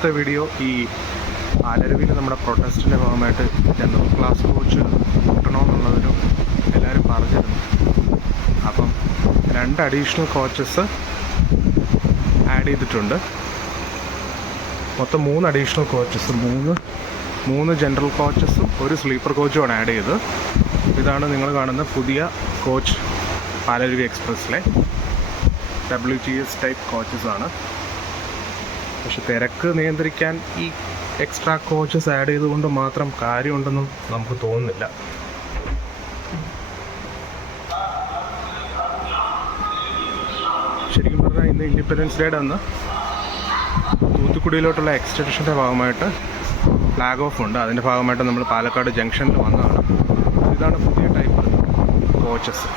ഇന്നത്തെ വീഡിയോ ഈ പാലരുവിയിൽ നമ്മുടെ പ്രൊട്ടസ്റ്റിൻ്റെ ഭാഗമായിട്ട് ജനറൽ ക്ലാസ് കോച്ച് കൂട്ടണമെന്നുള്ളതിനും എല്ലാവരും പറഞ്ഞിരുന്നു. അപ്പം 2 അഡീഷണൽ കോച്ചസ് ആഡ് ചെയ്തിട്ടുണ്ട്. മൊത്തം 3 അഡീഷണൽ കോച്ചസ്, 3 ജനറൽ കോച്ചസും 1 സ്ലീപ്പർ കോച്ചുമാണ് ആഡ് ചെയ്തത്. ഇതാണ് നിങ്ങൾ കാണുന്ന പുതിയ കോച്ച് പാലരുവി എക്സ്പ്രസ്സിലെ WTS ടൈപ്പ് കോച്ചസാണ്. പക്ഷെ തിരക്ക് നിയന്ത്രിക്കാൻ ഈ എക്സ്ട്രാ കോച്ചസ് ആഡ് ചെയ്തുകൊണ്ട് മാത്രം കാര്യമുണ്ടെന്നും നമുക്ക് തോന്നുന്നില്ല. ശരിക്കും പറഞ്ഞാൽ ഇന്ന് ഇൻഡിപെൻഡൻസ് ഡേയുടെ അന്ന് തൂത്തുക്കുടിയിലോട്ടുള്ള എക്സ്റ്റൻഷൻ്റെ ഭാഗമായിട്ട് ഫ്ലാഗ് ഓഫ് ഉണ്ട്. അതിൻ്റെ ഭാഗമായിട്ട് നമ്മൾ പാലക്കാട് ജംഗ്ഷനിൽ വന്നതാണ്. ഇതാണ് പുതിയ ടൈപ്പ് കോച്ചസ്.